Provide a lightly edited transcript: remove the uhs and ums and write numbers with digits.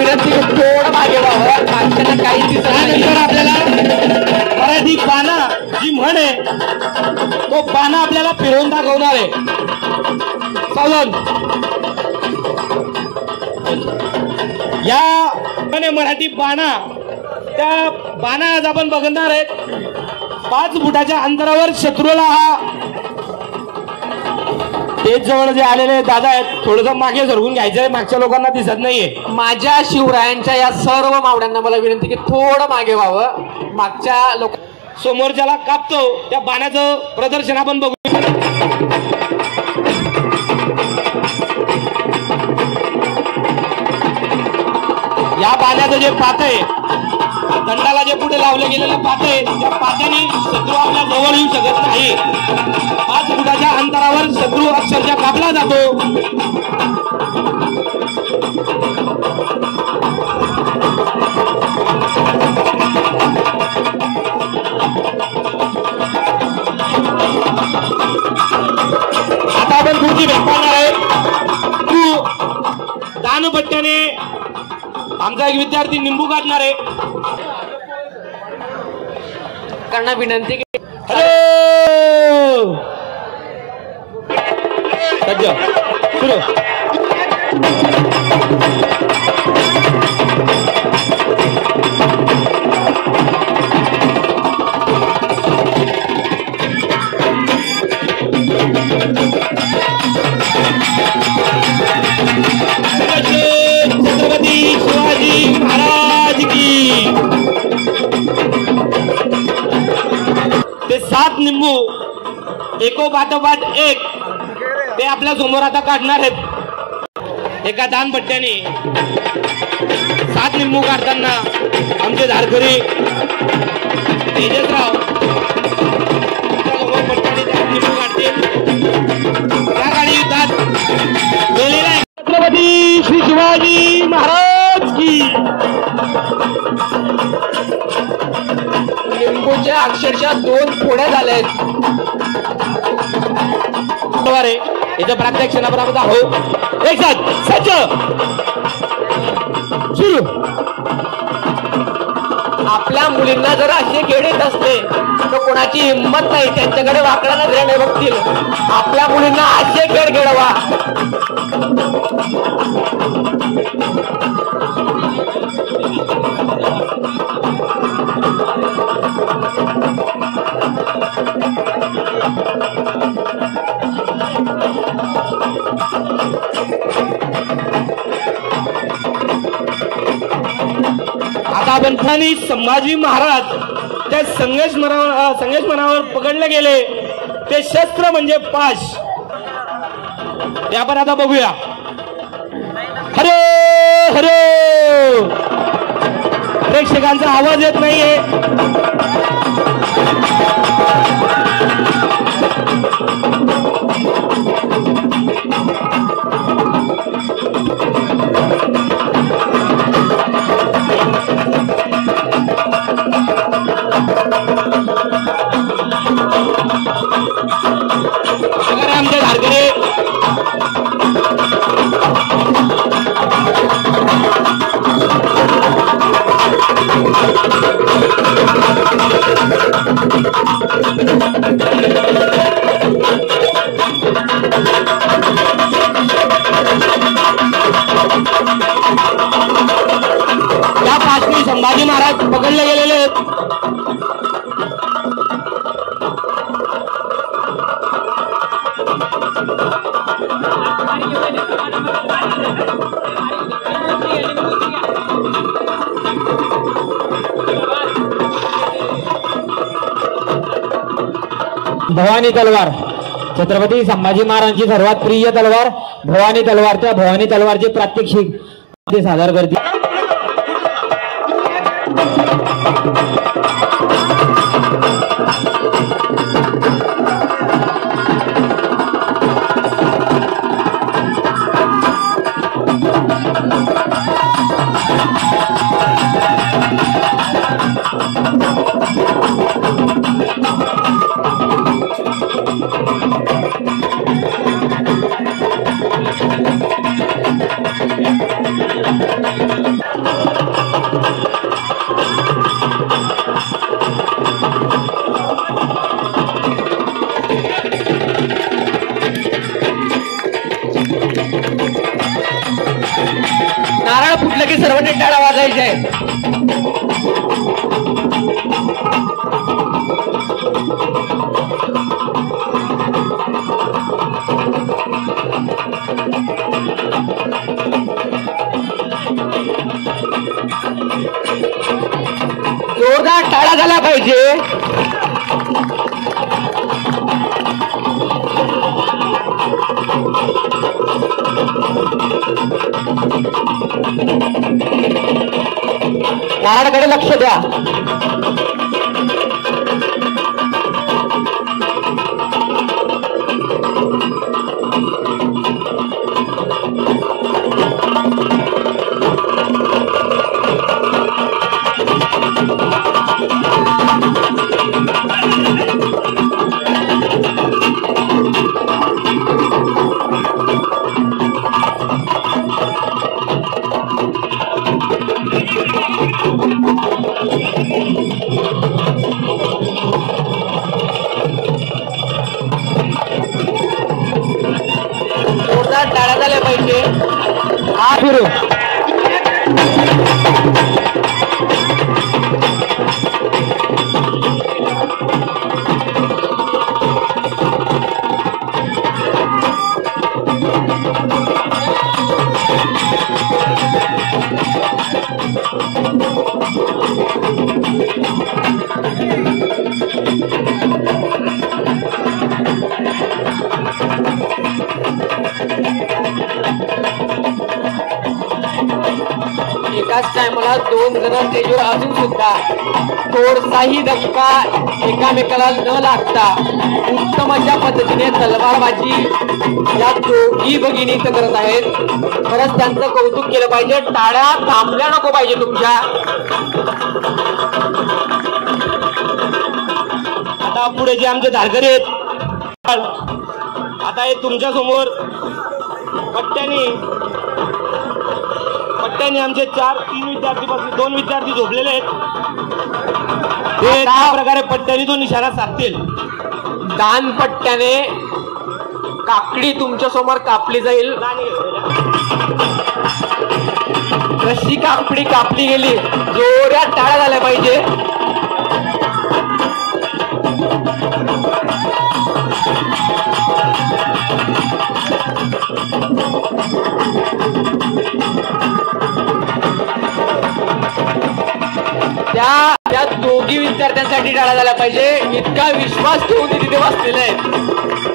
विनंती थोडं मागे व्हावं, मागच्यांना काही दिसत नाही. त्यानंतर आपल्याला मराठी बाणा जी म्हण आहे तो बाणा आपल्याला फिरवून दाखवणार आहे. चालन या मराठी बाणा, त्या बाणा आज आपण बघणार आहेत. 5 फुटाच्या अंतरावर शत्रूला हा तेच जवळ जे आलेले दादा आहेत थोडस मागे सरकून घ्यायचंय, मागच्या लोकांना दिसत नाहीये. माझ्या शिवरायांच्या या सर्व मावड्यांना मला विनंती की थोडं मागे व्हावं, मागच्या लोक समोरच्याला कापतो त्या बाणाचं प्रदर्शन आपण बघू. या बाण्याचं जे पात आहे, दंडाला जे पुढे लावलं गेलेलं पात आहे, त्या पात्याने शत्रू आपल्या जवळ येऊ शकत नाही. 5 फुटाच्या अंतरावर शत्रू अक्षरशः कापला जातो. आता आपण पुढची भेट पाहणार आहे. दानपट्ट्याने आमचा एक विद्यार्थी निंबू काढणार आहे. त्यांना विनंती की सज्ज सुरू. छत्रपती शिवाजी महाराज की. ते 7 निंबू एकोपाठोपाठ एक ते आपल्या समोर आता काढणार आहेत. एका दानपट्ट्याने 7 निंबू काढताना आमचे धारकरी तेजसराव समोर पट्ट्याने 7 निंबू काढतील. त्या गाडी युद्धात गेलेला आहे. छत्रपती श्री शिवाजी महाराज की. लिंबूचे अक्षरशः 2 फोड्या झाल्या आहेत. याचं प्रात्यक्षिक आपण आहोत. एक साथ सज्ज सुरू. आपल्या मुलींना जर असे खेळ येत असते तर कोणाची हिंमत नाही, त्यांच्याकडे वाकडा नजरेने बघतील. आपल्या मुलींना असे खेळ खेळवा. आता आपण संभाजी महाराज त्या संघर्ष मनावर पकडले गेले. ते शस्त्र म्हणजे पाश. ते आपण आता बघूया. हरे हरे. प्रेक्षकांचा आवाज येत नाहीये. आमचे धारकरी या पाचवी संभाजी महाराज पकडले गेलेले आहेत. भवानी तलवार, छत्रपती संभाजी महाराजांची सर्वात प्रिय तलवार भवानी तलवार. त्या भवानी तलवारचे प्रात्यक्षिक ते सादर करतील. की सर्वांनी टाळा वाजायचे आहे. जोरदार टाळा झाला पाहिजे. नारळकडे लक्ष द्या. जोरदार टाळ्या झाल्या पाहिजे. हा फिरू. एकाच टायमाला 2 जण स्टेजवर असून सुद्धा थोडसाही धक्का एकामेकाला न लागता उत्तम अशा पद्धतीने तलवारबाजी या दोघी भगिनी इथं करत आहेत. खरंच त्यांचं कौतुक केलं पाहिजे. टाळ्या थांबल्या नको पाहिजे तुमच्या. आता पुढे जे आमचे धारकरी आहेत, आता हे तुमच्या समोर पट्ट्याने आमचे 3 विद्यार्थी 2 विद्यार्थी झोपलेले आहेत. ते त्या प्रकारे पट्ट्याने तो निशाणा साधतील. दानपट्ट्याने काकडी तुमच्या समोर कापली जाईल. कशी काकडी कापली गेली. जोरात टाळ्या झाल्या पाहिजे. त्या दोघी विद्यार्थ्यांसाठी टाळ्या झाल्या पाहिजे. इतका विश्वास ठेवून ते तिथे बसलेले आहेत.